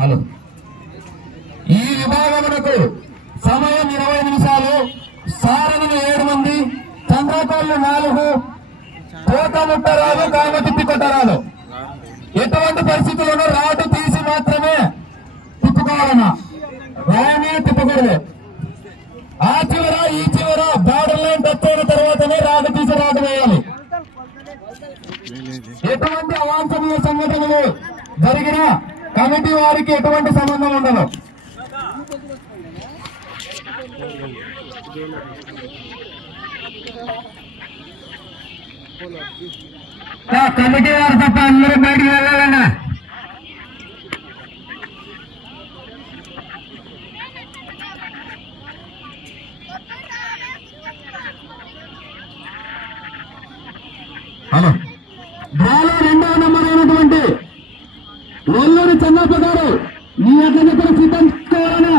Hello. ఈ విభాగమునకు సమయం ఇరవై నిమిషాలు. సారణులు ఏడు మంది చంద్రకోళ్ళు నాలుగు కోత ముట్టరాదు కామ తిప్పి కొట్టరాదు. ఎటువంటి పరిస్థితుల్లోనూ రాటు తీసి మాత్రమే తిప్పుకోవాలన్నా. రాయనే తిప్పకూడదు. ఆ చివర ఈ చివర బార్డర్ లైన్ టచ్ అయిన తర్వాతనే రాటు తీసి రాటు వేయాలి. ఎటువంటి అవాంఛనీయ సంఘటనలు జరిగినా కమిటీ వారికి ఎటువంటి సంబంధం ఉండదు. కమిటీ వారు తప్ప అందరూ బయటికి వెళ్ళాలన్నా? హలో. డ్రాలో రెండవ నెంబర్ అయినటువంటి ఒల్లూరి చెన్నప్ప గారు మీ అట్లనే కూడా సిద్ధం చేసుకోవాలనా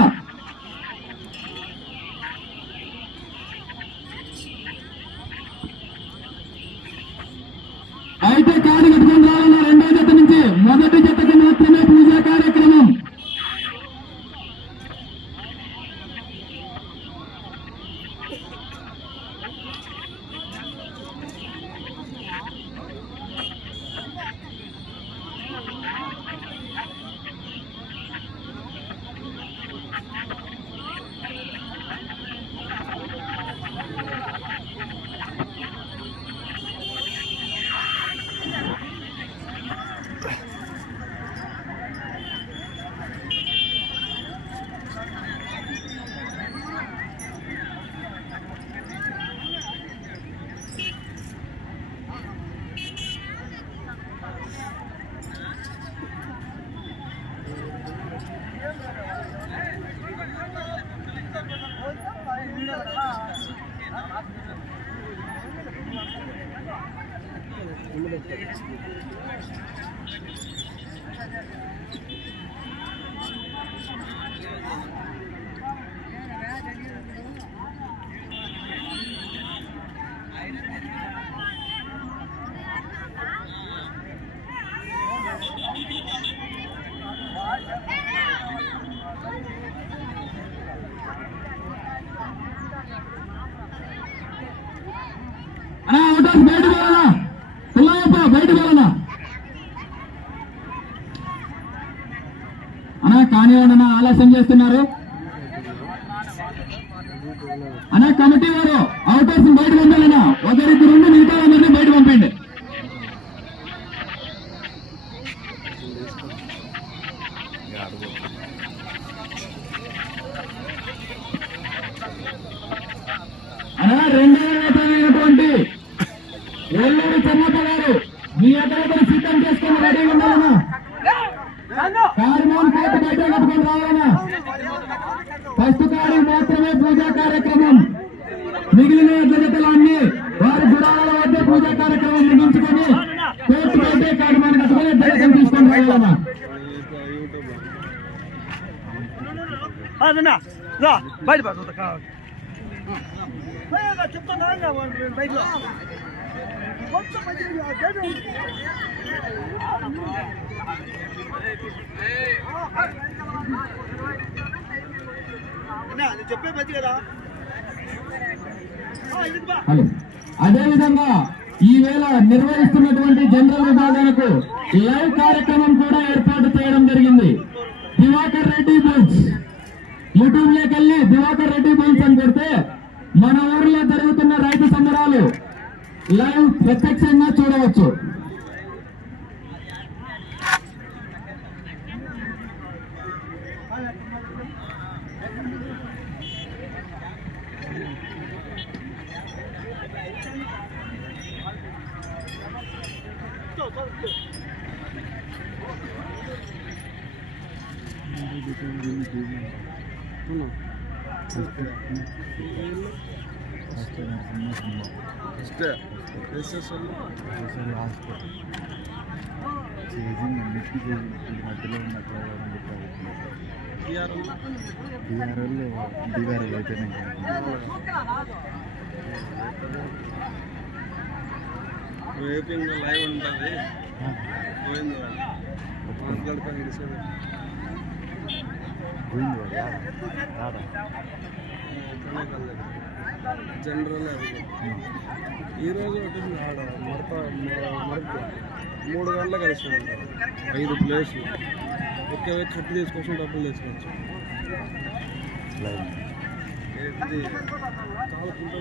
అయితే కాడి కట్టుకుని రావాలన్న రెండో జత నుంచి మొదటి జతకి మాత్రమే పూజా కార్యక్రమం అన్నా అవుటాస్ బయట వెళ్ళనా పుల్లయ్యప్ప బయట వెళ్ళనా అనా కానివ్వండి అన్న ఆలస్యం చేస్తున్నారు? అనా కమిటీ వారు అవుటర్స్ బయట పంపాలన్నా. ఒకరిద్దరు రెండు మిగతా అందరినీ బయట పంపండి అన్నా రెండవ వేతమైనటువంటి ఒల్లూరు చెన్నప్ప గారు మీ అక్కడ సిద్ధం చేసుకుని రెడీ ఉండాలన్నా కార్యక్రమం కోట బయట కట్టుకొని రావాలన్నా ఫస్ట్ కాడి మాత్రమే పూజా కార్యక్రమం మిగిలిన ఎడ్ల జతలన్నీ వారి గుడాల వద్ద పూజా కార్యక్రమం ముగించుకొని కోర్టు బయటే కార్యక్రమాన్ని కట్టుకొని ఎడ్ల జతలు తీసుకొని రావాలన్నా అదన్నా రా బయట పడుతుంది కావాలి చెప్తాను బయట చెప్పే మంచి కదా? హలో. అదేవిధంగా ఈవేళ నిర్వహిస్తున్నటువంటి జనరల్ విభాగాలకు లైవ్ కార్యక్రమం కూడా ఏర్పాటు చేయడం జరిగింది. దివాకర్ రెడ్డి బుల్స్. యూట్యూబ్లోకి వెళ్ళి దివాకర్ రెడ్డి బుల్స్ అని కొడితే మన ఊర్లో జరుగుతున్న రైతు సంబరాలు లైవ్ ప్రత్యక్షంగా చూడవచ్చు. ఇస్తే హాస్పిటల్. చేసింగ్ అన్నిటికీ చేసింది. మధ్యలో ఉన్నట్లు చెప్పారు డిఆర్ఎల్ డిఆర్ఎల్ అయితే రేపు ఇంకా లైవ్ ఉంటుంది. పోయింది మాట్లాడుకొని ఇడిసేది పోయింది రాడా? జనరల్ అది. ఈరోజు ఒకటి ఆడ మరత మరత మూడు గంటలు కలిసి ఐదు ప్లేసులు ఒకే కట్టు తీసుకొచ్చిన డబ్బులు తీసుకోవచ్చు ఇది చాలా కుంట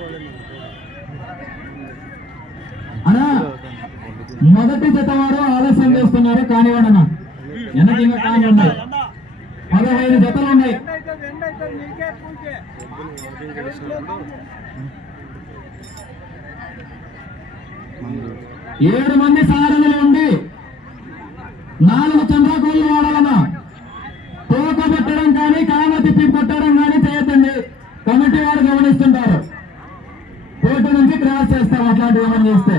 మొదటి జత వారు ఆలస్యం చేస్తున్నారు కానివ్వండి అన్న. వెనక ఇంకా కాని పదహైదు జతలు ఉన్నాయి. ఏడు మంది సారథులు ఉండి నాలుగు చంద్రకూలు వాడాలన్నా. తోక పెట్టడం కానీ కామ తిప్పి కొట్టడం కానీ చేయొద్దండి. కమిటీ వారు గమనిస్తుంటారు. కోర్టు నుంచి క్రాస్ చేస్తాం అట్లాంటివి ఏమైనా చేస్తే.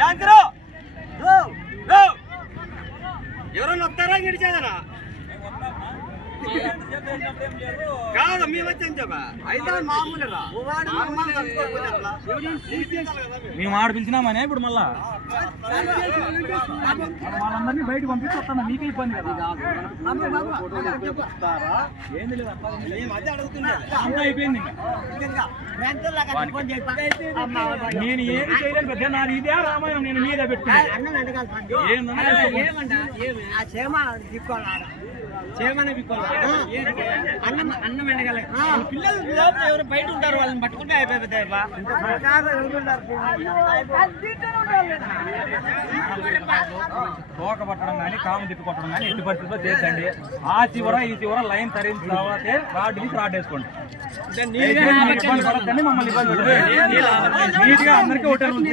యాంకరు! ఎవరన్నా వస్తారా గడిచాదనా కాదు మీ వచ్చాను చెప్పా. అయితే మామూలురా. మేము ఆడ పిలిచినామనే ఇప్పుడు మళ్ళా. వాళ్ళందరినీ బయటకు పంపించి వస్తాను మీకే ఇబ్బంది కదా. ఏంది లేదు అంతా అయిపోయింది నేను ఏది చేయలేను పెద్ద నాది ఇదే రామాయణం నేను మీద పెట్టుకున్నాను అన్నం అన్నం ఎండగల. పిల్లలు లోపల ఎవరు బయట ఉంటారు? వాళ్ళని పట్టుకుంటే తోక పట్టడం కానీ కాము తిప్పి కొట్టడం కానీ ఎట్టి పరిస్థితుల్లో చేద్దండి ఆ చివర ఈ చివర లైన్ తరిగిన తర్వాతే రాడ్ తీసి రాడ్ వేసుకోండి. మమ్మల్ని. నీట్గా అందరికీ హోటల్ ఉంది.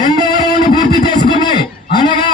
రెండో రౌండ్ పూర్తి చేసుకున్నాయి అనగా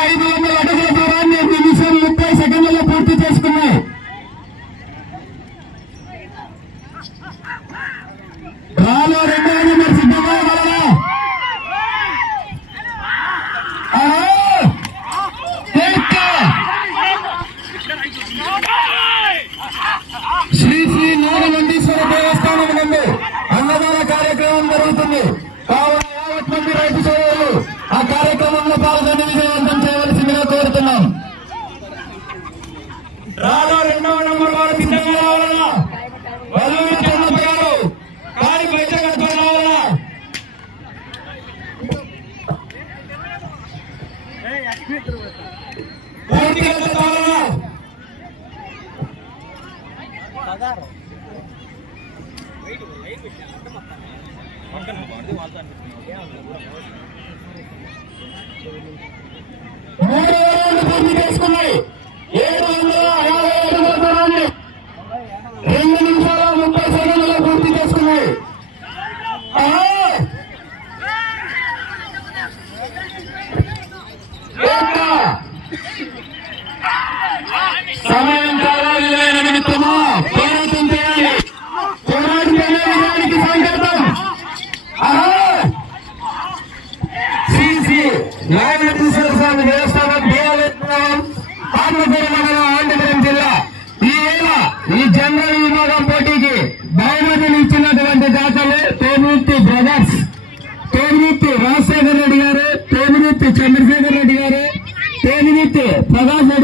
आवाज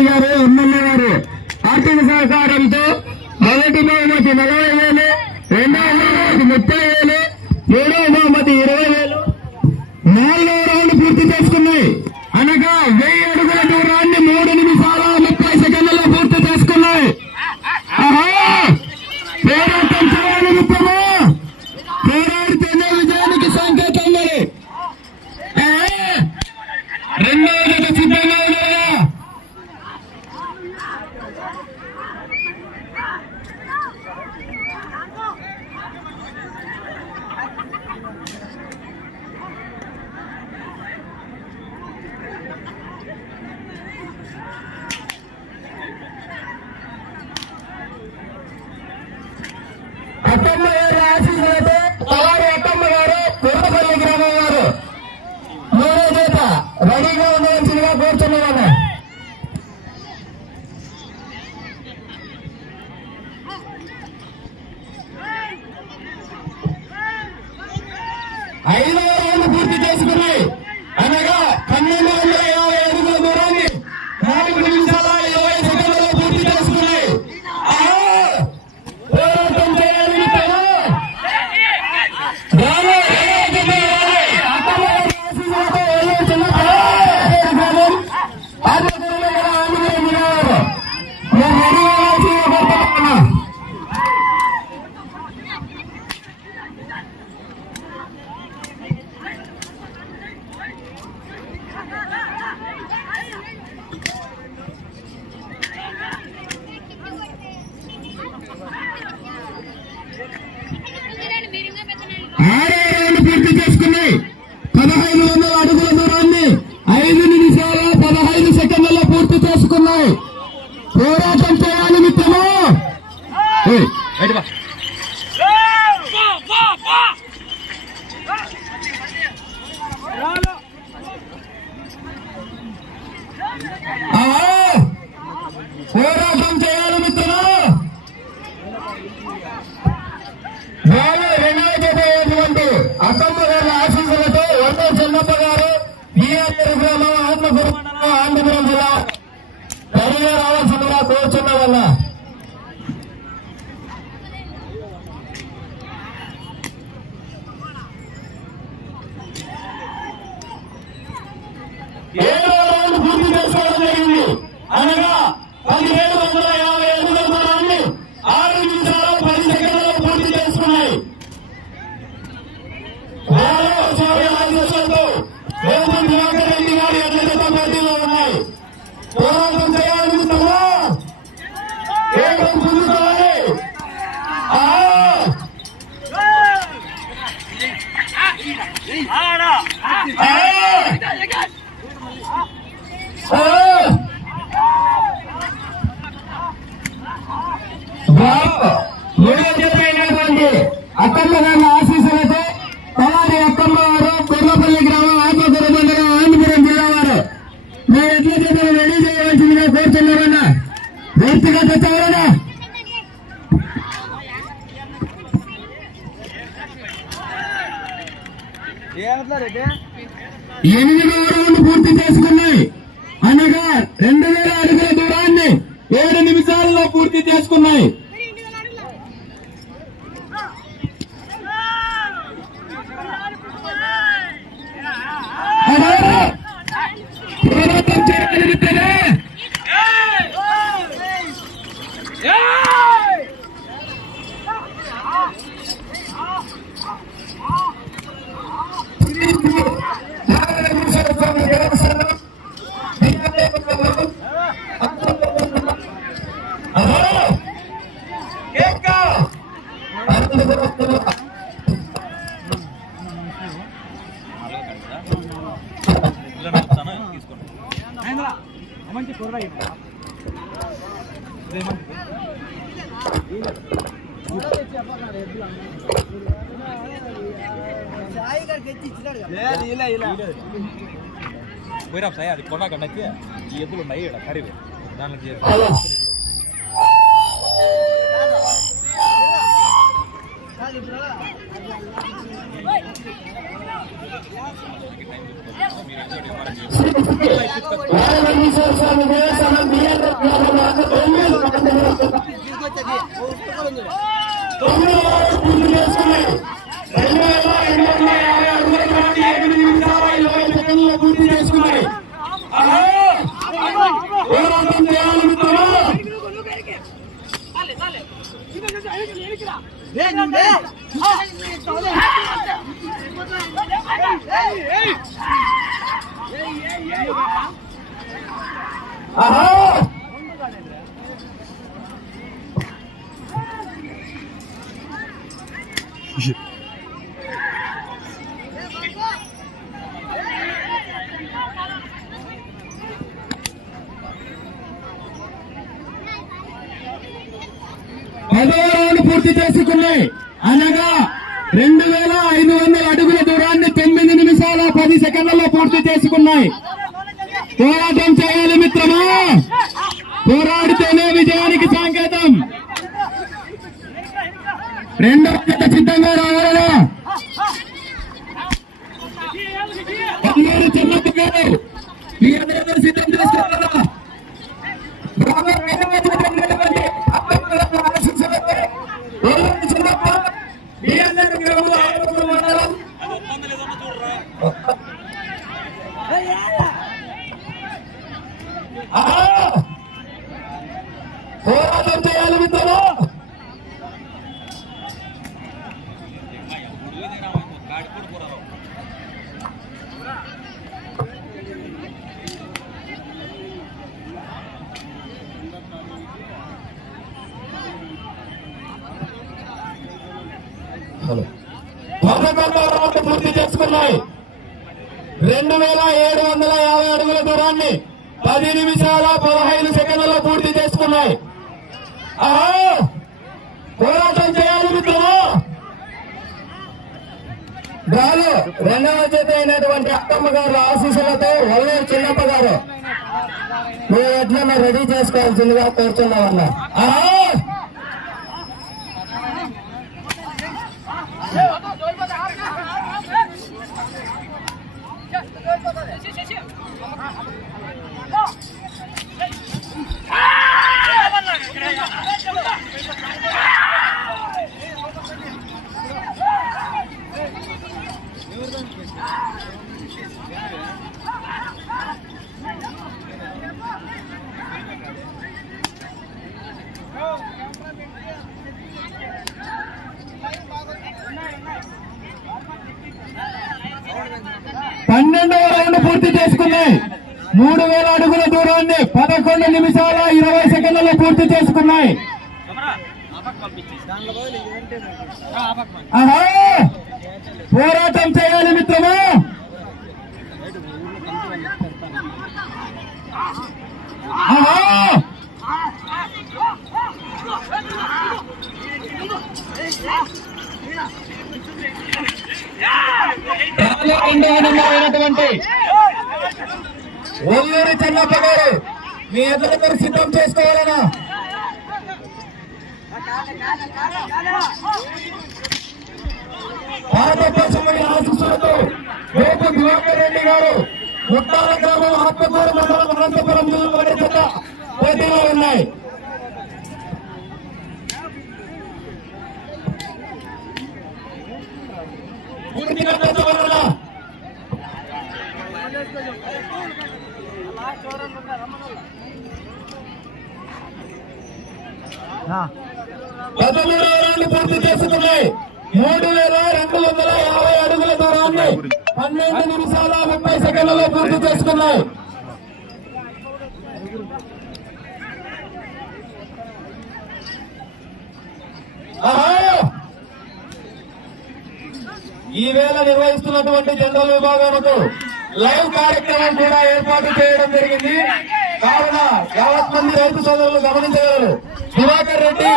Rodrigo. ఆరో పూర్తి చేసుకున్నాయి. 나와요. పూర్తిగా తెచ్చావాలనా పోయిరా సాయి అది కొండ గంటకి ఈ ఎద్దులు ఉన్నాయి ఇక్కడ కరివే దానికి చేసి హలో వారణాసి స్వామి దేవస్థానం బిఎల్ఎఫ్ గ్రామంలో తొమ్మిది పదవరాలు పూర్తి చేసుకున్నాయి. అనగా రెండు వేల ఐదు వందల అడుగుల దూరాన్ని తొమ్మిది నిమిషాల పది సెకండ్లలో పూర్తి చేసుకున్నాయి. పోరాటం చేయాలి మిత్రమా? పోరాడితేనే విజయం రెండవ జత సిద్ధంగా రావాలనా? అందరూ చిన్నప్ప గారు మీ అందరూ సిద్ధం చేసుకోవాలా? బాగా రెండవ జత నిలబడి అప్పటికల్లా ఆలోచించవద్దు. ఎవరు చిన్నప్ప? మీ అందరూ గ్రామంలో ఆరోగ్యం మండలం ఆహా! పోరాటం చేయాలి మిత్రమా హలో పదకొండవ రౌండ్ పూర్తి చేసుకున్నాయి రెండు వేల ఏడు వందల యాభై అడుగుల దూరాన్ని పది నిమిషాల పదహైదు సెకండ్లలో పూర్తి చేసుకున్నాయి. పోరాటం చేయాలి మిత్రమా? గాలు రెండవ చేత అయినటువంటి అక్కమ్మ గారు ఆశీస్సులతో వల్లూరు చిన్నప్ప గారు. మీ ఎట్లన్నా రెడీ చేసుకోవాల్సిందిగా కోరుతున్నామన్నా ఆహా! పన్నెండవ రౌండ్ పూర్తి చేసుకున్నాయి మూడు వేల అడుగుల దూరాన్ని పదకొండు నిమిషాల ఇరవై సెకండ్లలో పూర్తి చేసుకున్నాయి ఆహా! పోరాటం చేయాలి మిత్రమా ఆహా! చాలా అయినటువంటి ఒల్లూరి చెన్నప్ప గారు మీ ఎదురు మీరు సిద్ధం చేసుకోవాలనా? భారతదేశంలోని రేపు రెడ్డి గారు ఉత్తాల గ్రామం ఆత్మకూరు మండలం అనంతపురం జిల్లాలోని చెత్త పోటీలో ఉన్నాయి. పూర్తిగా నెలలో పూర్తి చేసుకున్నాయి. ఆహా! ఈ వేళ నిర్వహిస్తున్నటువంటి జనరల్ విభాగాలకు లైవ్ కార్యక్రమం కూడా ఏర్పాటు చేయడం జరిగింది. కావున యావత్ మంది రైతు సోదరులు గమనించగలరు. దివాకర్ రెడ్డి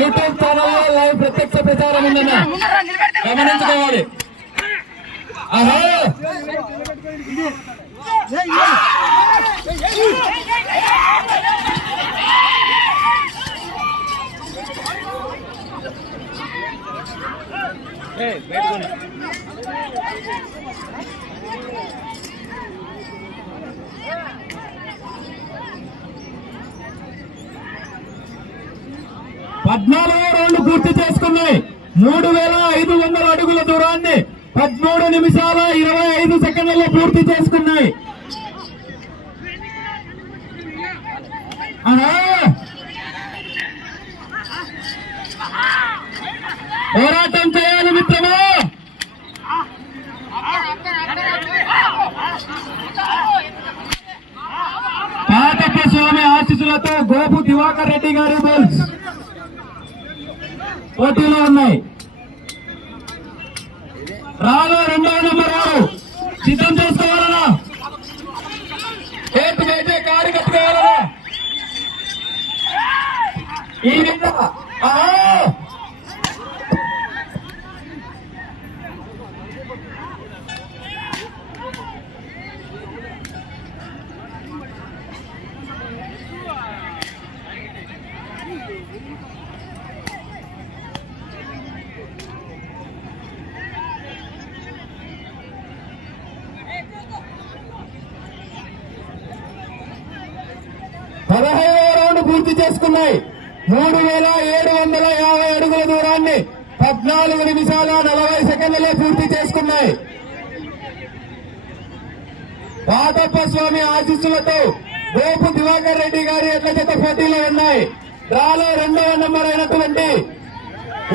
యూట్యూబ్ ఛానల్లో లైవ్ ప్రత్యక్ష ప్రచారం ఉందన్న. గమనించుకోవాలి. పద్నాలుగు రౌండ్ పూర్తి చేసుకున్నాయి. మూడు వేల ఐదు వందల అడుగుల దూరాన్ని పదమూడు నిమిషాల ఇరవై ఐదు సెకండ్లలో పూర్తి చేసుకున్నాయి. పోరాటం చేయాలి మిత్రమా? పాతప్ప స్వామి ఆశీస్సులతో గోపు దివాకర్ రెడ్డి గారు బోల్స్ పోటీలో ఉన్నాయి రాలో రెండవ నెంబర్ వారు సిద్ధం చేసుకోవాలనా చేతి వేసే కారు కట్టుకోవాలనా ఈ విధంగా ఆహా! పదహైదవ రౌండ్ పూర్తి చేసుకున్నాయి. మూడు వేల ఏడు వందల యాభై అడుగుల దూరాన్ని పద్నాలుగు నిమిషాల నలభై సెకండ్లలో పూర్తి చేసుకున్నాయి. పాతప్ప స్వామి ఆశీస్సులతో గోపు దివాకర్ రెడ్డి గారి ఎట్ల చేత పోటీలో ఉన్నాయి. రాలో రెండవ నంబర్ అయినటువంటి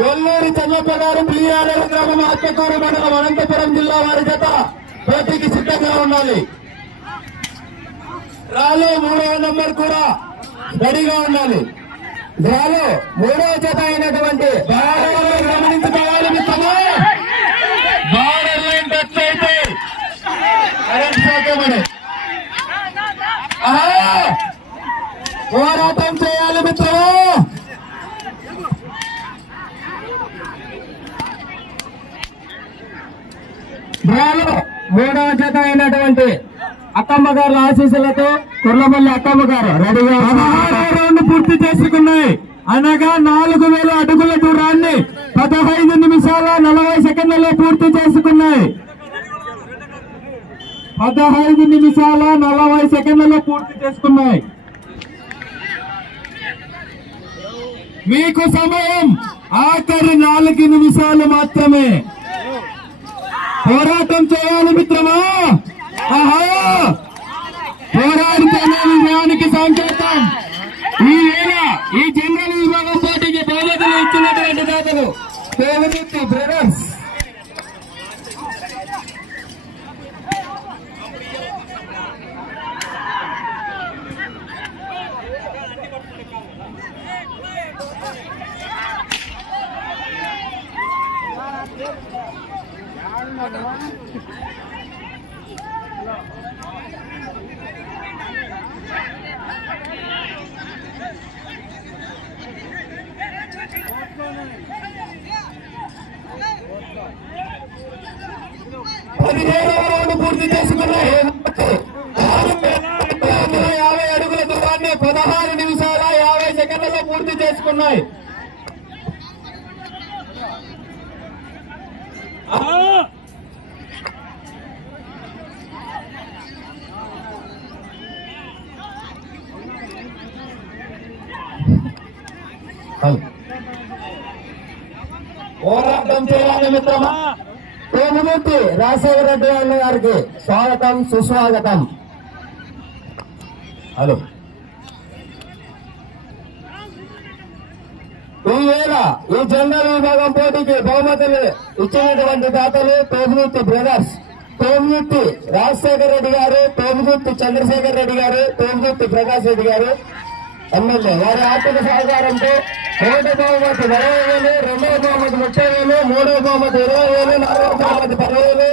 ఒల్లూరి చంద్రప్ప గారు బిఆర్ఎల్ గ్రామం ఆత్మకూరు మండలం అనంతపురం జిల్లా వారి చేత పోటీకి సిద్ధంగా ఉండాలి. రాలో మూడవ నంబర్ కూడా రెడీగా ఉండాలి. డ్రాలో మూడో జత అయినటువంటి గమనించుకోవాలి మిత్రమా? బార్డర్ లైన్ టచ్ అయితే కరెంట్ షాకేమని పోరాటం చేయాలి మిత్రమా? డ్రాలో మూడవ జత అయినటువంటి అత్తమ్మ గారి ఆశీస్సులతో కుర్లమల్లి అత్తమ్మ గారు రెడీగా రౌండ్ పూర్తి చేసుకున్నాయి. అనగా నాలుగు వేల అడుగుల దూరాన్ని పదహైదు నిమిషాల నలభై సెకండ్లలో పూర్తి చేసుకున్నాయి. పదహైదు నిమిషాల నలభై సెకండ్లలో పూర్తి చేసుకున్నాయి. మీకు సమయం ఆఖరి నాలుగు నిమిషాలు మాత్రమే. పోరాటం చేయాలి మిత్రమా? పోరాడితేనే విజయానికి సంకేతం. ఈ వేళ ఈ జనరల్ విభాగం పోటీకి బహుమతులు ఇచ్చినటువంటి దాతలు దేవదత్తి బ్రదర్స్. పదిహేడవ రౌండ్ పూర్తి చేసుకున్నాయి ఆరు వేల యాభై అడుగుల దూరాన్ని పదహారు నిమిషాల యాభై సెకండ్లలో పూర్తి చేసుకున్నాయి పోరాటం చేయాలి మిత్రమా తోముగుట్టి రాజశేఖర రెడ్డి అన్న గారికి స్వాగతం సుస్వాగతం. హలో. ఈవేళ ఈ జనరల్ విభాగం పోటీకి బహుమతులు ఇచ్చినటువంటి దాతలు తోముగుత్తి బ్రదర్స్. తోముగుత్తి రాజశేఖర రెడ్డి గారు తోముగుత్తి చంద్రశేఖర్ రెడ్డి గారు తోముగుత్తి ప్రకాష్ రెడ్డి గారు. ఎమ్మెల్యే వారి ఆర్థిక సహకారంతో మొదటి బహుమతి ఇరవై వేలు రెండవ బహుమతి ముప్పై వేలు మూడవ బహుమతి ఇరవై వేలు నాలుగవ బహుమతి పదివేలు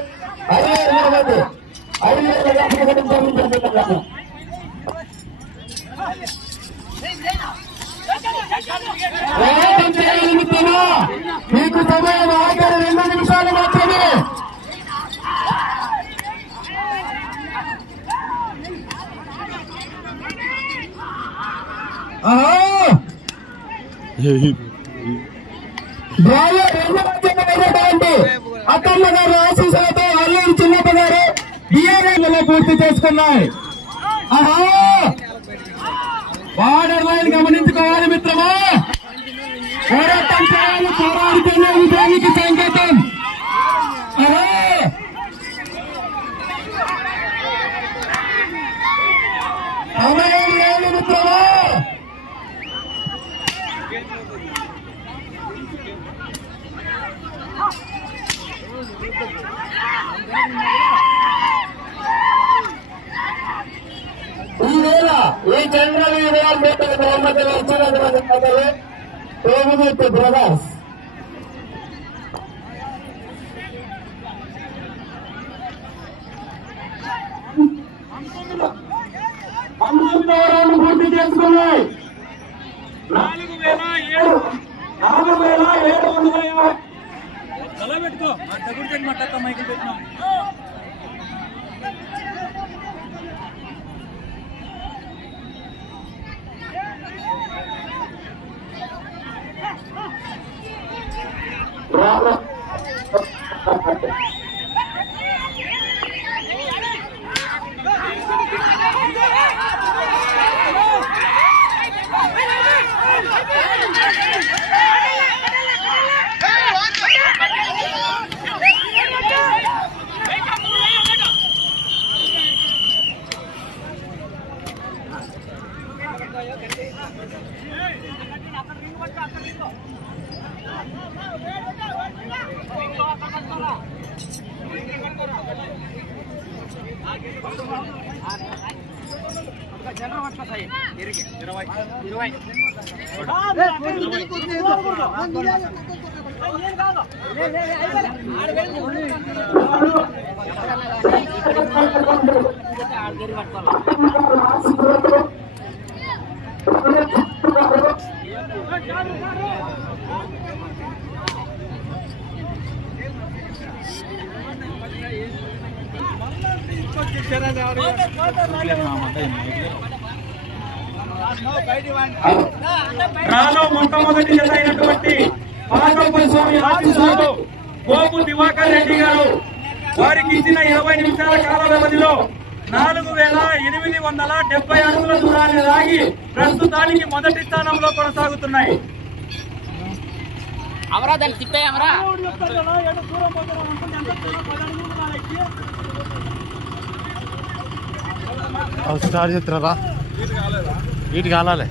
ఐదవ బహుమతి మీకు సమయం ఆఖరి రెండు నిమిషాలు మాత్రమే ఆహా! రెండు మధ్యమైనటువంటి అక్కమ్మ గారి ఆశీస్సులతో అల్లూరి సెకండ్లలో పూర్తి చేసుకున్నాయి. బార్డర్ లైన్ గమనించుకోవాలి మిత్రమా? పోరాటం చేయాలి పోరాడితేనే విజయానికి సంకేతం ఆహా! సమయం లేదు మిత్రమా ఈవేళ ఈ జనరల్ విధానం పెట్టిన బహుమతులు ఇచ్చినటువంటి ప్రజలు తోముగుర్తి బ్రదర్స్. పంతొమ్మిదవ రౌండ్ పూర్తి చేసుకున్నాయి. నాలుగు వేల ఏడు నాలుగు వేల ఏడు వందల యాభై. తల పెట్టుకో. మా పెట్టినాం. రాలో మొట్టమొదటి జత అయినటువంటి పాకప్ప స్వామి ఆశీస్సులతో గోపు దివాకర్ రెడ్డి గారు వారికి ఇచ్చిన ఇరవై నిమిషాల కాల వ్యవధిలో నాలుగు వేల ఎనిమిది వందల డెబ్బై అడుగుల దూరాన్ని లాగి ప్రస్తుతానికి మొదటి స్థానంలో కొనసాగుతున్నాయి. అమరా దాన్ని తిప్పే వీటికి కాలాలి.